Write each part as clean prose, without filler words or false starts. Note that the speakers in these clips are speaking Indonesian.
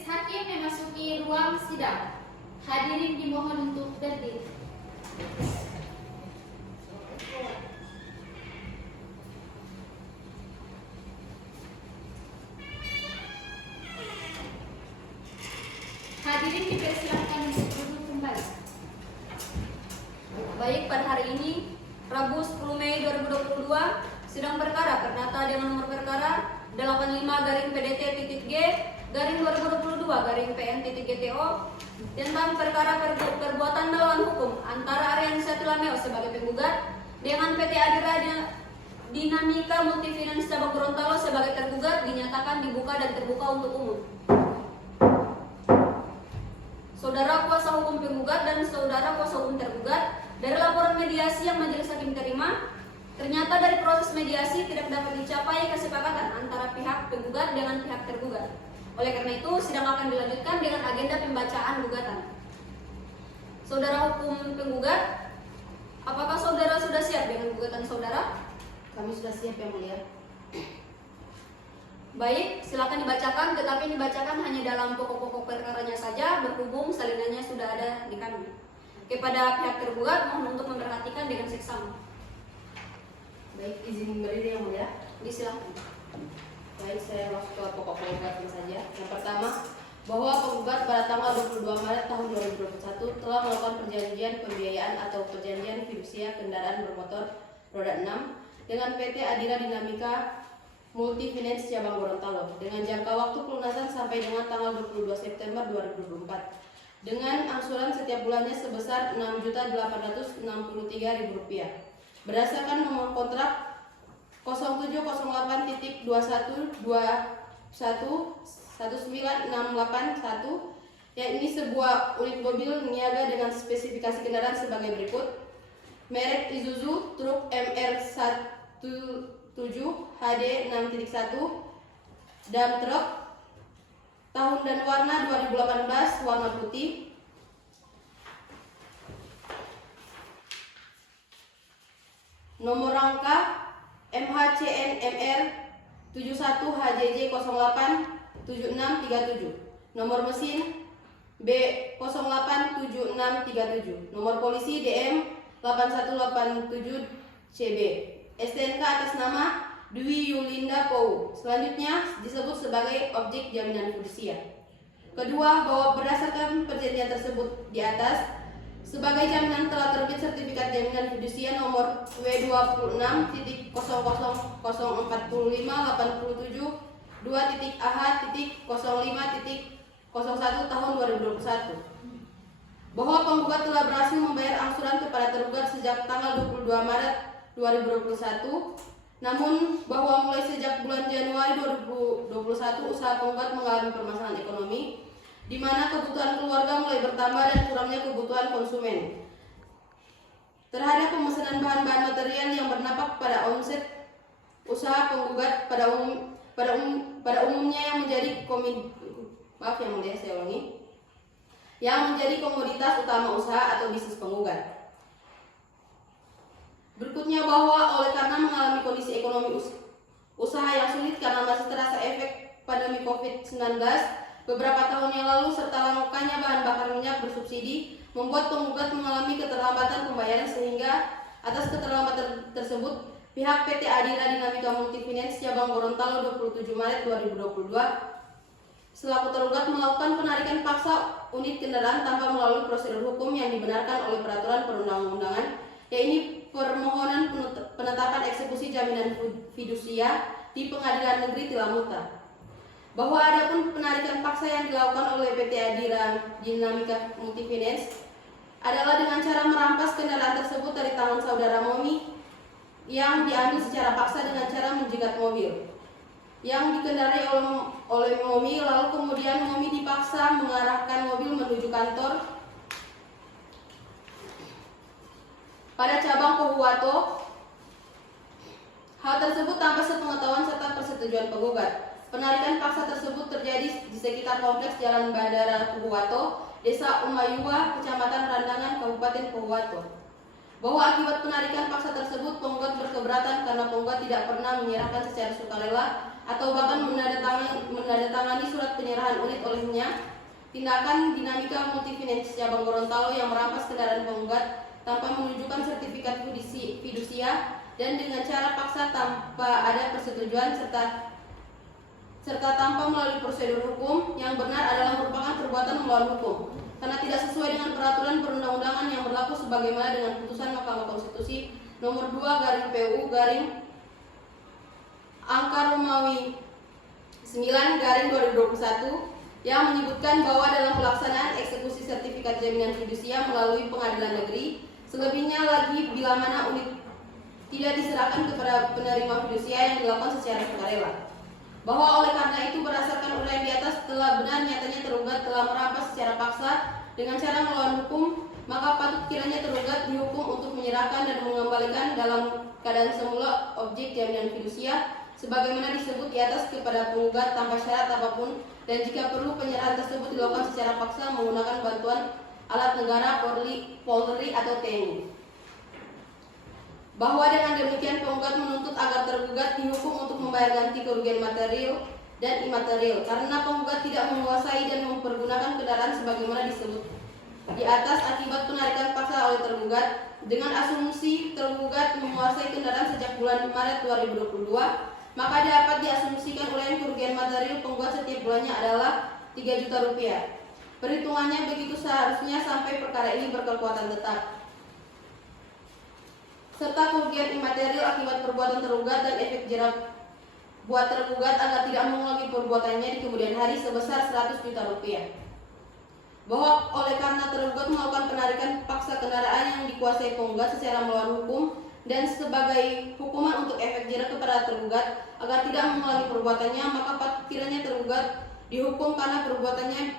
Majelis Hakim memasuki ruang sidang. Hadirin dimohon untuk berdiri. Hadirin dipersilakan untuk duduk kembali. Baik, pada hari ini, Rabu 10 Mei 2022, sidang perkara perdata dengan nomor perkara 85-PDT-G-2022-PN-GTO tentang perkara perbuatan melawan hukum antara Aryansyah Tilameo sebagai penggugat dengan PT Adira Dinamika Multifinance Cabang Gorontalo sebagai tergugat dinyatakan dibuka dan terbuka untuk umum. Saudara kuasa hukum penggugat dan saudara kuasa hukum tergugat, dari laporan mediasi yang majelis hakim terima, ternyata dari proses mediasi tidak dapat dicapai kesepakatan antara pihak penggugat dengan pihak tergugat. Oleh karena itu, sidang akan dilanjutkan dengan agenda pembacaan gugatan. Saudara hukum penggugat, apakah saudara sudah siap dengan gugatan saudara? Kami sudah siap, Yang Mulia. Baik, silakan dibacakan, tetapi dibacakan hanya dalam pokok-pokok perkaranya saja, berhubung salinannya sudah ada di kami. Kepada pihak tergugat, mohon untuk memperhatikan dengan seksama. Baik, izin berdiri, Yang Mulia. Disilakan. Baik, saya masuk ke pokok gugatan saja. Yang pertama, bahwa penggugat pada tanggal 22 Maret tahun 2021 telah melakukan perjanjian pembiayaan atau perjanjian fidusia kendaraan bermotor roda 6 dengan PT Adira Dinamika Multifinance Cabang Gorontalo dengan jangka waktu pelunasan sampai dengan tanggal 22 September 2024 dengan angsuran setiap bulannya sebesar Rp6.863.000 berdasarkan nomor kontrak 0708.21211968 yakni sebuah unit mobil niaga dengan spesifikasi kendaraan sebagai berikut: merek Isuzu truk MR17HD 6.1 dan truk, tahun dan warna 2018, warna putih, nomor rangka MHCN-MR 71HJJ087637, nomor mesin B087637, nomor polisi DM 8187CB, STNK atas nama Dwi Yulinda Pou, selanjutnya disebut sebagai objek jaminan fidusia. Kedua, bahwa berdasarkan perjanjian tersebut di atas, sebagai jaminan telah terbit sertifikat jaminan fidusia nomor W26.04087.2.AH.05.01 tahun 2021. Bahwa penggugat telah berhasil membayar angsuran kepada tergugat sejak tanggal 22 Maret 2021. Namun bahwa mulai sejak bulan Januari 2021 usaha penggugat mengalami permasalahan ekonomi, di mana kebutuhan keluarga mulai bertambah dan kurangnya kebutuhan konsumen terhadap pemesanan bahan-bahan material yang berdampak pada omset usaha penggugat pada umumnya yang menjadi yang menjadi komoditas utama usaha atau bisnis penggugat. Berikutnya, bahwa oleh karena mengalami kondisi ekonomi usaha yang sulit karena masih terasa efek pandemi COVID-19 beberapa tahun yang lalu serta langkanya bahan bakar minyak bersubsidi, membuat penggugat mengalami keterlambatan pembayaran, sehingga atas keterlambatan tersebut pihak PT Adira Dinamika Multifinance Cabang Gorontalo 27 Maret 2022 selaku tergugat melakukan penarikan paksa unit kendaraan tanpa melalui prosedur hukum yang dibenarkan oleh peraturan perundang-undangan, yaitu permohonan penetapan eksekusi jaminan fidusia di Pengadilan Negeri Tilamuta. Bahwa adapun penarikan paksa yang dilakukan oleh PT Adira Dinamika Multifinance adalah dengan cara merampas kendaraan tersebut dari tangan saudara Momi yang diambil secara paksa dengan cara menjegat mobil yang dikendarai oleh Momi, lalu kemudian Momi dipaksa mengarahkan mobil menuju kantor pada cabang Pohuwato. Hal tersebut tanpa sepengetahuan serta persetujuan penggugat. Penarikan paksa tersebut terjadi di sekitar kompleks Jalan Bandara Pohuwato, Desa Umayuwa, Kecamatan Randangan, Kabupaten Pohuwato. Bahwa akibat penarikan paksa tersebut penggugat berkeberatan karena penggugat tidak pernah menyerahkan secara sukarela atau bahkan menandatangani surat penyerahan unit olehnya. Tindakan dinamika multifinance cabang Gorontalo yang merampas kendaraan penggugat tanpa menunjukkan sertifikat fidusia dan dengan cara paksa tanpa ada persetujuan serta tanpa melalui prosedur hukum yang benar adalah merupakan perbuatan melawan hukum karena tidak sesuai dengan peraturan perundang-undangan yang berlaku sebagaimana dengan putusan Mahkamah Konstitusi nomor 2/PU angka Romawi 9/2021 yang menyebutkan bahwa dalam pelaksanaan eksekusi sertifikat jaminan fidusia melalui pengadilan negeri, selebihnya lagi bila mana unit tidak diserahkan kepada penerima fidusia yang dilakukan secara sukarela. Bahwa oleh karena itu berdasarkan uraian di atas telah benar nyatanya tergugat telah merampas secara paksa dengan cara melawan hukum, maka patut kiranya tergugat dihukum untuk menyerahkan dan mengembalikan dalam keadaan semula objek jaminan fidusia sebagaimana disebut di atas kepada penggugat tanpa syarat apapun, dan jika perlu penyerahan tersebut dilakukan secara paksa menggunakan bantuan alat negara, Polri atau TNI. Bahwa dengan demikian penggugat menuntut agar tergugat dihukum untuk membayar ganti kerugian material dan imaterial karena penggugat tidak menguasai dan mempergunakan kendaraan sebagaimana disebut di atas akibat penarikan paksa oleh tergugat dengan asumsi tergugat menguasai kendaraan sejak bulan Maret 2022. Maka dapat diasumsikan uraian kerugian material penggugat setiap bulannya adalah 3 juta rupiah. Perhitungannya begitu seharusnya sampai perkara ini berkekuatan tetap. Serta kerugian imaterial akibat perbuatan tergugat dan efek jerak buat tergugat agar tidak mengulangi perbuatannya di kemudian hari sebesar 100 juta rupiah. Bahwa oleh karena tergugat melakukan penarikan paksa kendaraan yang dikuasai penggugat secara melawan hukum dan sebagai hukuman untuk efek jerak kepada tergugat agar tidak mengulangi perbuatannya, maka patut kiranya tergugat dihukum karena perbuatannya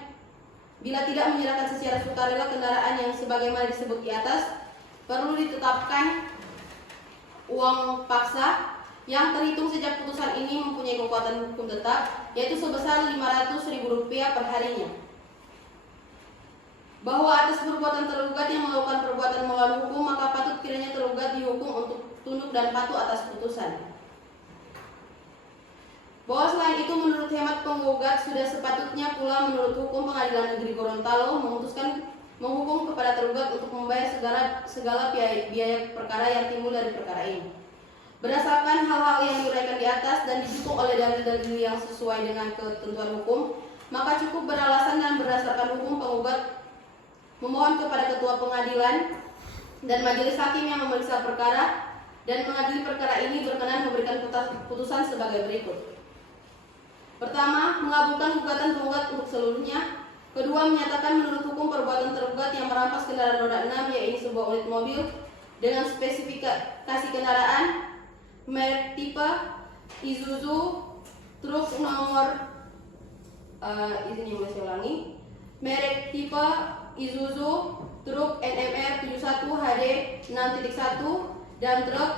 bila tidak menyerahkan secara sukarela kendaraan yang sebagaimana disebut di atas. Perlu ditetapkan uang paksa yang terhitung sejak putusan ini mempunyai kekuatan hukum tetap, yaitu sebesar Rp500.000 per harinya. Bahwa atas perbuatan tergugat yang melakukan perbuatan melawan hukum, maka patut kiranya tergugat dihukum untuk tunduk dan patuh atas putusan. Bahwa selain itu menurut hemat penggugat sudah sepatutnya pula menurut hukum Pengadilan Negeri Gorontalo memutuskan menghukum kepada tergugat untuk membayar segala biaya perkara yang timbul dari perkara ini. Berdasarkan hal-hal yang diuraikan di atas dan didukung oleh dalil-dalil yang sesuai dengan ketentuan hukum, maka cukup beralasan dan berdasarkan hukum penggugat memohon kepada ketua pengadilan dan majelis hakim yang memeriksa perkara dan mengadili perkara ini berkenan memberikan putusan sebagai berikut. Pertama, mengabulkan gugatan penggugat untuk seluruhnya. Kedua, menyatakan menurut hukum perbuatan tergugat yang merampas kendaraan roda 6 yaitu sebuah unit mobil dengan spesifikasi kendaraan merek tipe Isuzu truk nomor merek tipe Isuzu truk NMR 71 HD 6.1 dan truk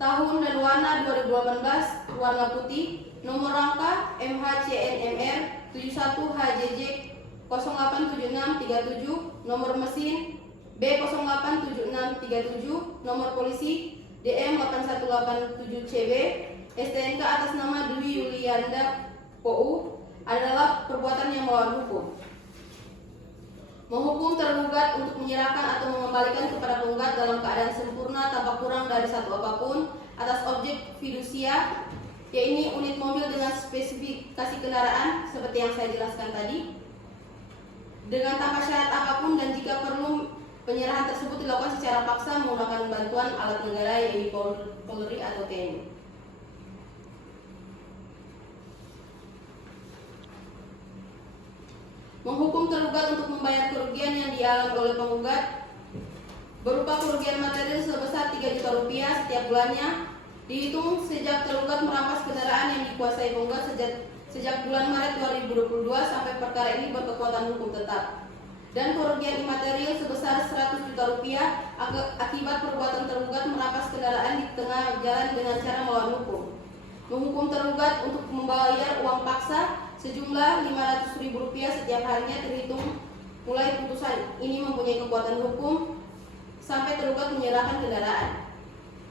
tahun dan warna 2018 warna putih, nomor rangka MHCNMR 71 HJJ 087637, nomor mesin B087637, nomor polisi DM 8187CB, STNK atas nama Dwi Yulianda POU adalah perbuatan yang melawan hukum. Menghukum tergugat untuk menyerahkan atau mengembalikan kepada penggugat dalam keadaan sempurna tanpa kurang dari satu apapun atas objek fidusia, yaitu unit mobil dengan spesifikasi kendaraan seperti yang saya jelaskan tadi, dengan tanpa syarat apapun, dan jika perlu penyerahan tersebut dilakukan secara paksa menggunakan bantuan alat negara yaitu Polri atau TNI. Menghukum tergugat untuk membayar kerugian yang dialami oleh penggugat berupa kerugian material sebesar 3 juta rupiah setiap bulannya, dihitung sejak tergugat merampas kendaraan yang dikuasai penggugat sejak bulan Maret 2022 sampai perkara ini berkekuatan hukum tetap, dan kerugian imaterial sebesar 100 juta rupiah akibat perbuatan tergugat merampas kendaraan di tengah jalan dengan cara melawan hukum. Menghukum tergugat untuk membayar uang paksa sejumlah Rp500.000 setiap harinya terhitung mulai putusan ini mempunyai kekuatan hukum sampai tergugat menyerahkan kendaraan.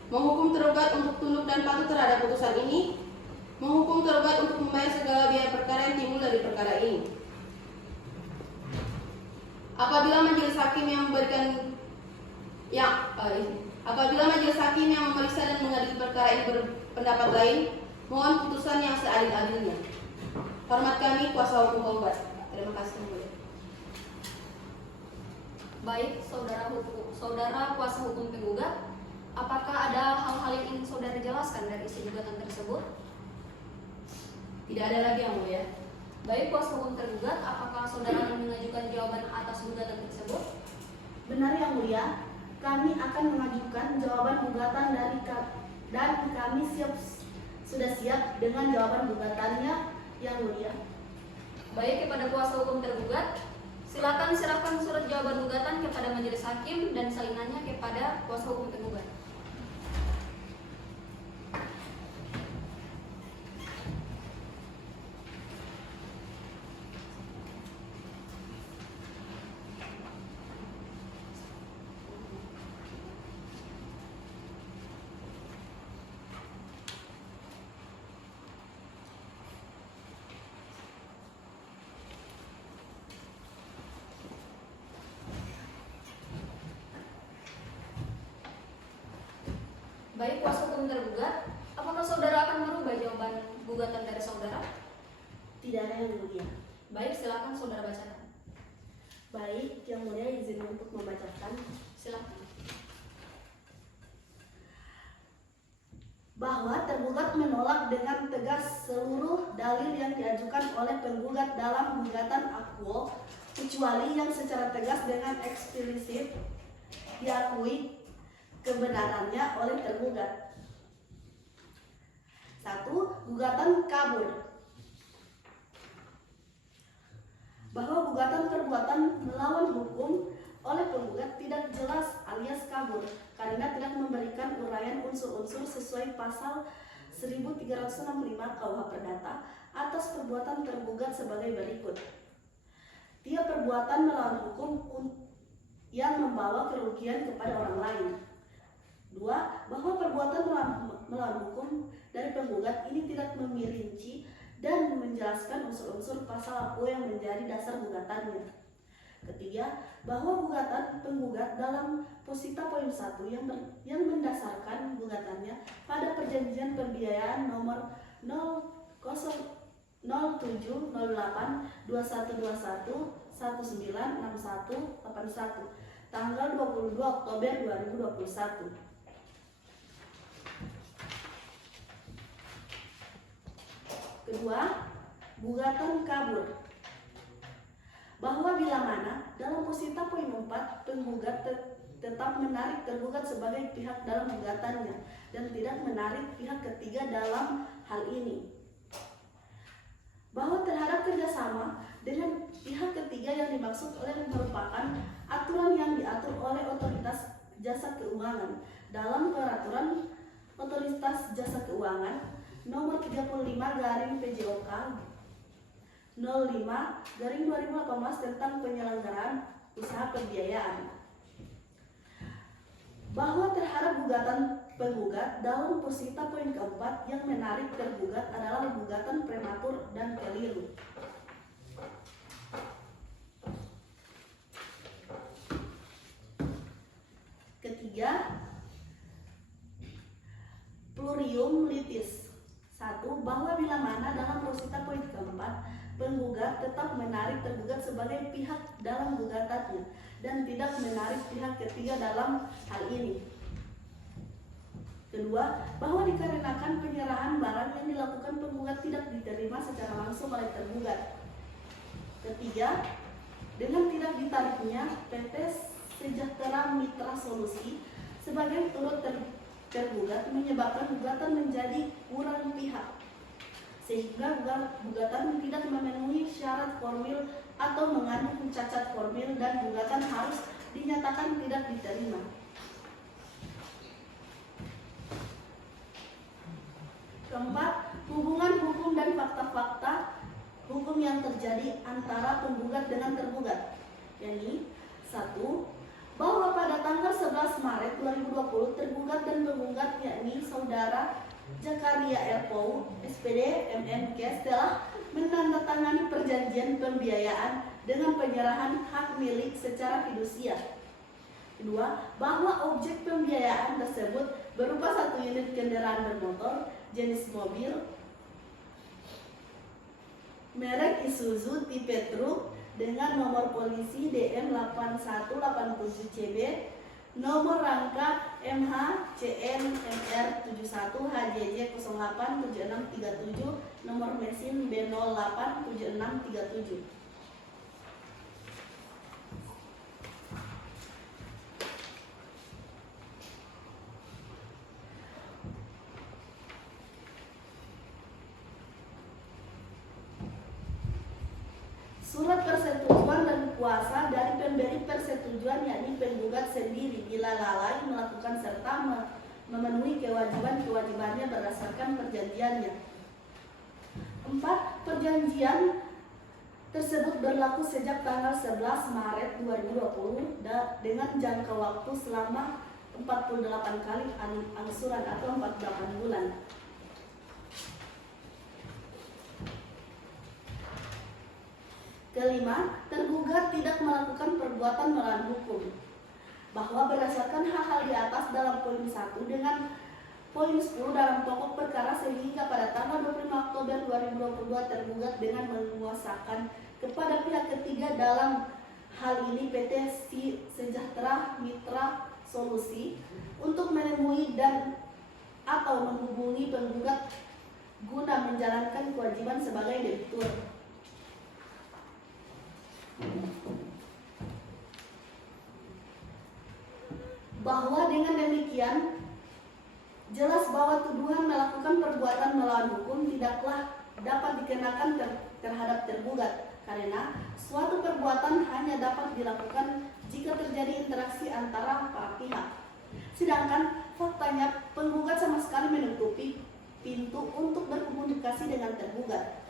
Menghukum tergugat untuk tunduk dan patuh terhadap putusan ini. Menghukum tergugat untuk membayar segala biaya perkara yang timbul dari perkara ini. Apabila majelis hakim yang memeriksa dan mengadili perkara ini berpendapat lain, mohon putusan yang seadil-adilnya. Hormat kami, kuasa hukum penggugat. Terima kasih. Baik, saudara kuasa hukum penggugat, apakah ada hal-hal yang ingin saudara jelaskan dari isi gugatan tersebut? Tidak ada lagi yang mulia. Baik, kuasa hukum tergugat, apakah saudara akan mengajukan jawaban atas gugatan tersebut? Benar yang mulia, kami akan mengajukan jawaban gugatan dan kami sudah siap dengan jawaban gugatannya yang mulia. Baik, kepada kuasa hukum tergugat, silakan serahkan surat jawaban gugatan kepada majelis hakim dan salinannya kepada kuasa hukum tergugat. Baik, kuasa hukum tergugat, apakah saudara akan merubah jawaban gugatan dari saudara? Tidak ada yang mulia. Baik, silakan saudara bacakan. Baik, yang mulia izin untuk membacakan. Silakan. Bahwa tergugat menolak dengan tegas seluruh dalil yang diajukan oleh penggugat dalam gugatan akuo, kecuali yang secara tegas dengan eksplisit diakui kebenarannya oleh tergugat. 1. Gugatan kabur. Bahwa gugatan perbuatan melawan hukum oleh penggugat tidak jelas alias kabur karena tidak memberikan uraian unsur-unsur sesuai pasal 1365 KUH Perdata atas perbuatan tergugat sebagai berikut. Tiap perbuatan melawan hukum yang membawa kerugian kepada orang lain. 2. Bahwa perbuatan melawan hukum dari penggugat ini tidak memirinci dan menjelaskan unsur-unsur pasal akuo yang menjadi dasar gugatannya. Ketiga, bahwa gugatan penggugat dalam posita poin 1 yang mendasarkan gugatannya pada perjanjian pembiayaan nomor 0708 2121 196181 tanggal 22 Oktober 2021. Kedua, gugatan kabur. Bahwa bila mana dalam posita poin 4 penggugat tetap menarik tergugat sebagai pihak dalam gugatannya dan tidak menarik pihak ketiga dalam hal ini. Bahwa terhadap kerjasama dengan pihak ketiga yang dimaksud oleh merupakan aturan yang diatur oleh otoritas jasa keuangan dalam peraturan otoritas jasa keuangan nomor 35 garing PJOK 05 garing 2018 tentang penyelenggaraan usaha pembiayaan. Bahwa terhadap gugatan penggugat dalam posita poin keempat yang menarik tergugat adalah gugatan prematur dan keliru. Ketiga, plurium litis. 1. Bahwa bila mana dalam posita poin keempat penggugat tetap menarik tergugat sebagai pihak dalam gugatannya dan tidak menarik pihak ketiga dalam hal ini. Kedua, bahwa dikarenakan penyerahan barang yang dilakukan penggugat tidak diterima secara langsung oleh tergugat. Ketiga, dengan tidak ditariknya PT Sejahtera Mitra Solusi sebagai turut tergugat menyebabkan gugatan menjadi kurang pihak, sehingga gugatan tidak memenuhi syarat formil atau mengandung cacat formil dan gugatan harus dinyatakan tidak diterima. Keempat, hubungan hukum dan fakta-fakta hukum yang terjadi antara penggugat dengan tergugat, yakni 1. Bahwa pada tanggal 11 Maret 2020 tergugat dan penggugat yakni saudara Jakaria Erpou, SPD MMK telah menandatangani perjanjian pembiayaan dengan penyerahan hak milik secara fidusia. Kedua, bahwa objek pembiayaan tersebut berupa 1 unit kendaraan bermotor jenis mobil merek Isuzu tipe truk dengan nomor polisi DM8187CB, nomor rangka MH-CN-MR71HJJ087637, nomor mesin B087637. Surat persetujuan dan kuasa dari pemberi persetujuan yakni penggugat sendiri bila lalai melakukan serta memenuhi kewajiban-kewajibannya berdasarkan perjanjiannya. 4. Perjanjian tersebut berlaku sejak tanggal 11 Maret 2020 dengan jangka waktu selama 48 kali angsuran atau 48 bulan. Kelima, tergugat tidak melakukan perbuatan melawan hukum. Bahwa berdasarkan hal-hal di atas dalam poin 1 dengan poin 10 dalam pokok perkara sehingga pada tanggal 25 Oktober 2022 tergugat dengan menguasakan kepada pihak ketiga dalam hal ini PT Sejahtera Mitra Solusi untuk menemui dan atau menghubungi penggugat guna menjalankan kewajiban sebagai debitur. Bahwa dengan demikian jelas bahwa tuduhan melakukan perbuatan melawan hukum tidaklah dapat dikenakan terhadap tergugat karena suatu perbuatan hanya dapat dilakukan jika terjadi interaksi antara para pihak. Sedangkan faktanya penggugat sama sekali menutupi pintu untuk berkomunikasi dengan tergugat.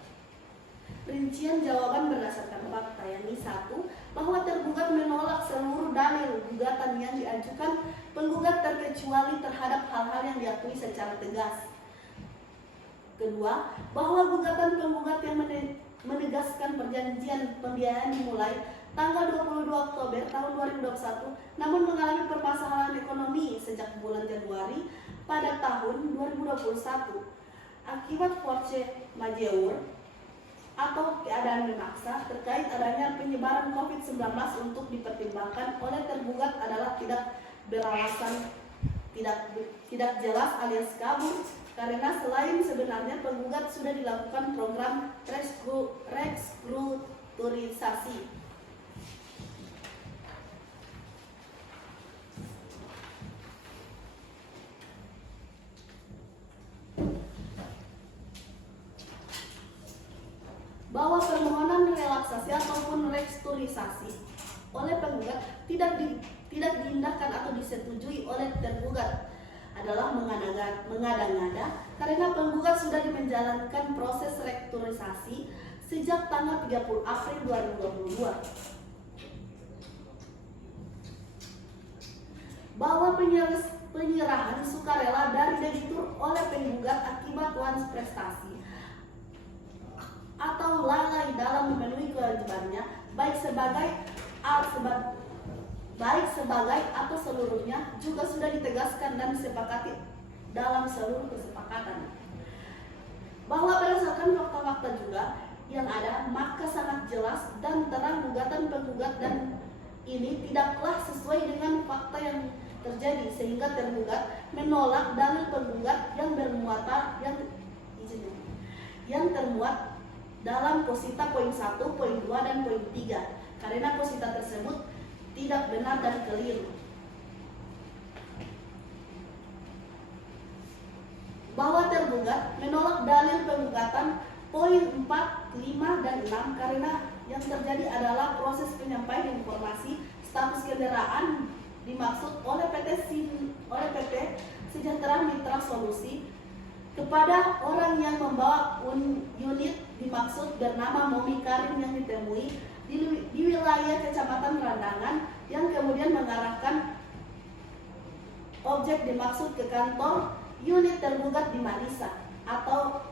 Rincian jawaban berdasarkan fakta yakni 1. Bahwa tergugat menolak seluruh dalil gugatan yang diajukan penggugat terkecuali terhadap hal-hal yang diakui secara tegas. Kedua, bahwa gugatan penggugat yang menegaskan perjanjian pembiayaan dimulai tanggal 22 Oktober tahun 2021 namun mengalami permasalahan ekonomi sejak bulan Januari pada tahun 2021 akibat force majeure atau keadaan memaksa terkait adanya penyebaran COVID-19 untuk dipertimbangkan oleh tergugat adalah tidak beralasan, tidak jelas alias kabur karena selain sebenarnya penggugat sudah dilakukan program restrukturisasi. Bahwa permohonan relaksasi ataupun restrukturisasi oleh penggugat tidak diindahkan atau disetujui oleh tergugat adalah mengada-ngada karena penggugat sudah menjalankan proses restrukturisasi sejak tanggal 30 April 2022. Bahwa penyerahan sukarela dari debitur oleh penggugat akibat waris prestasi atau lalai dalam memenuhi kewajibannya baik sebagai atau seluruhnya juga sudah ditegaskan dan disepakati dalam seluruh kesepakatan. Bahwa berdasarkan fakta-fakta juga yang ada maka sangat jelas dan terang gugatan penggugat dan ini tidaklah sesuai dengan fakta yang terjadi sehingga tergugat menolak dalil penggugat yang termuat dalam posita poin 1, poin 2, dan poin 3 karena posita tersebut tidak benar dan keliru. Bahwa tergugat menolak dalil penggugatan poin 4, 5, dan 6 karena yang terjadi adalah proses penyampaian informasi status kendaraan dimaksud oleh PT Sejahtera Mitra Solusi kepada orang yang membawa unit dimaksud bernama Momi Karim yang ditemui di wilayah Kecamatan Randangan yang kemudian mengarahkan objek dimaksud ke kantor unit tergugat di Marisa atau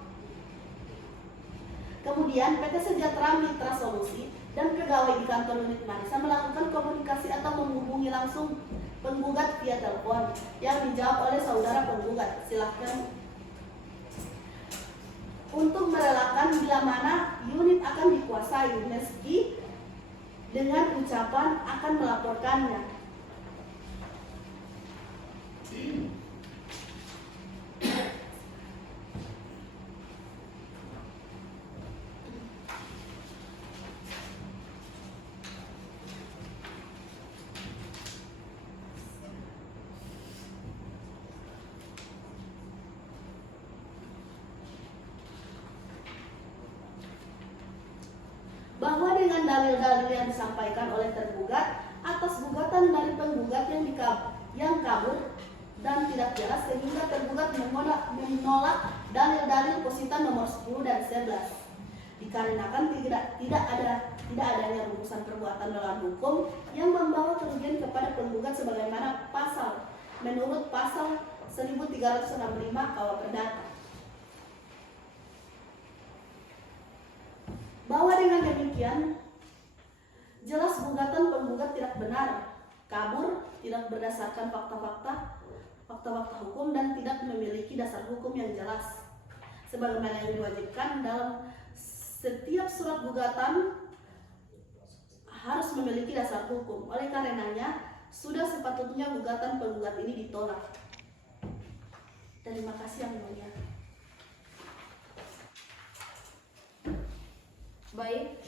kemudian PT Sejahtera Mitra Solusi dan pegawai di kantor unit Marisa melakukan komunikasi atau menghubungi langsung penggugat via telepon yang dijawab oleh saudara penggugat. Silakan untuk merelakan bila mana unit akan dikuasai meski dengan ucapan akan melaporkannya. Bahwa dengan dalil-dalil yang disampaikan oleh tergugat atas gugatan dari penggugat yang kabur dan tidak jelas, sehingga tergugat menolak dalil-dalil positan nomor 10 dan 11 dikarenakan tidak adanya rumusan perbuatan melawan hukum yang membawa kerugian kepada penggugat sebagaimana menurut pasal 1365 KUH Perdata. Bahwa dengan demikian jelas gugatan penggugat tidak benar, kabur, tidak berdasarkan fakta-fakta hukum dan tidak memiliki dasar hukum yang jelas sebagaimana yang diwajibkan dalam setiap surat gugatan harus memiliki dasar hukum. Oleh karenanya sudah sepatutnya gugatan penggugat ini ditolak. Terima kasih yang mulia. Baik,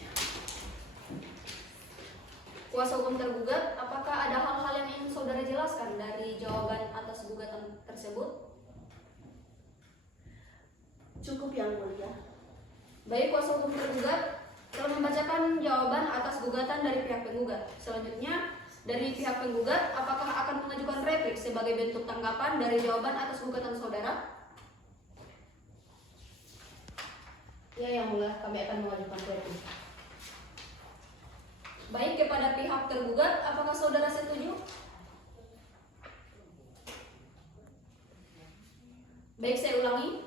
kuasa hukum tergugat, apakah ada hal-hal yang ingin saudara jelaskan dari jawaban atas gugatan tersebut? Cukup yang mulia. Baik, kuasa hukum tergugat telah membacakan jawaban atas gugatan dari pihak penggugat. Selanjutnya, dari pihak penggugat, apakah akan mengajukan replik sebagai bentuk tanggapan dari jawaban atas gugatan saudara? Ya, yang mulia, kami akan mengajukan replik. Baik, kepada pihak tergugat, apakah saudara setuju? Baik, saya ulangi.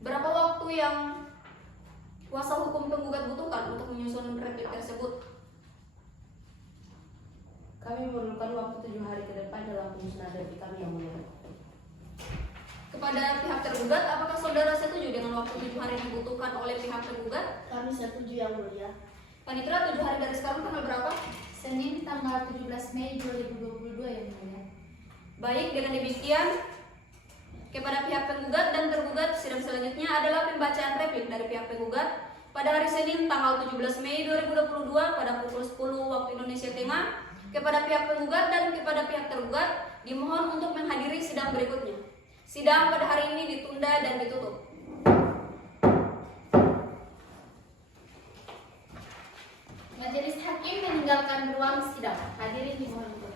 Berapa waktu yang kuasa hukum penggugat butuhkan untuk menyusun replik tersebut? Kami memerlukan waktu 7 hari ke depan dalam penyusunan replik kami, yang mulia. Kepada pihak tergugat, apakah saudara setuju dengan waktu 7 hari yang dibutuhkan oleh pihak tergugat? Kami setuju yang mulia. Panitera, 7 hari dari sekarang tanggal berapa? Senin tanggal 17 Mei 2022 yang mulia. Baik, dengan demikian kepada pihak penggugat dan tergugat, sidang selanjutnya adalah pembacaan replik dari pihak penggugat pada hari Senin tanggal 17 Mei 2022 pada pukul 10 waktu Indonesia Tengah. Kepada pihak penggugat dan kepada pihak tergugat dimohon untuk menghadiri sidang berikutnya. Sidang pada hari ini ditunda dan ditutup. Majelis Hakim meninggalkan ruang sidang. Hadirin dimohon untuk